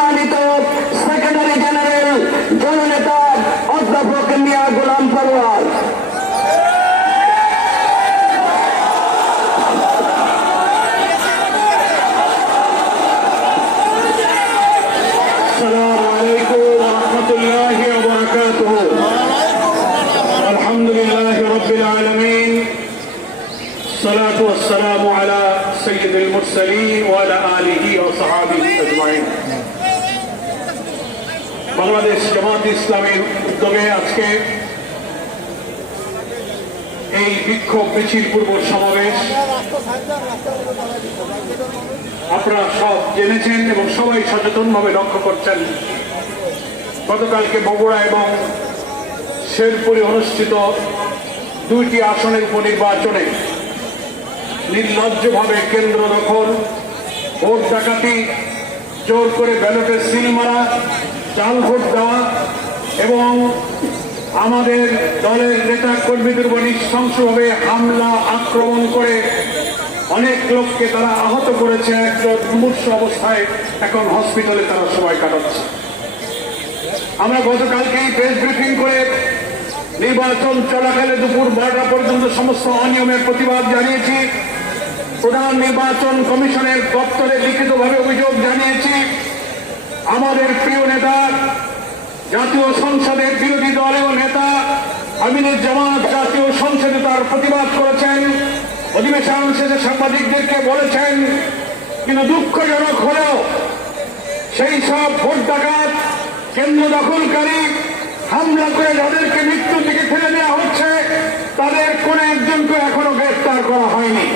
সম্মানিত secretary general জননেতা অধ্যাপক মিয়া গোলাম পরওয়ার, السلام عليكم ورحمة الله وبركاته. الحمد لله رب العالمين، الصلاة والسلام على سيد المرسلين وعلى آله وصحابه أجمعين. বাংলাদেশ জামাত ইসলামের উদ্যোগে আজকে এই বিক্ষোভ মিছিল পূর্ব সমাবেশ আপনারা সব জেনেছেন এবং সবাই সচেতনভাবে লক্ষ্য করছেন। গতকালকে বগুড়া এবং শেরপুরে অনুষ্ঠিত দুইটি আসনের উপনির্বাচনে নির্লজ্জভাবে কেন্দ্র দখল, ভোট ডাকাতি, জোর করে ব্যালটে সিল মারা, জাল ভোট দেওয়া এবং আমাদের দলের নেতা কর্মীদের উপর নৃশংসভাবে হামলা আক্রমণ করে অনেক লোককে তারা আহত করেছে। একজন মুমূর্ষু অবস্থায় এখন হসপিটালে তারা সময় কাটাচ্ছে। আমরা গতকালকেই প্রেস ব্রিফিং করে নির্বাচন চলাকালে দুপুর 12টা পর্যন্ত সমস্ত অনিয়মের প্রতিবাদ জানিয়েছি। প্রধান নির্বাচন কমিশনের দপ্তরে লিখিতভাবে অভিযোগ জানিয়েছি। আমাদের প্রিয় নেতা, জাতীয় সংসদের বিরোধী দলীয় নেতা আমিনুল জামাত জাতীয় সংসদে তার প্রতিবাদ করেছেন, অধিবেশন শেষে সাংবাদিকদেরকে বলেছেন। কিন্তু দুঃখজনক হলেও সেই সব ভোট ডাকাত, কেন্দ্র দখলকারী, হামলা করে যাদেরকে মৃত্যুর দিকে ঠেলে দেওয়া হচ্ছে, তাদের কোন একজনকে এখনো গ্রেফতার করা হয়নি।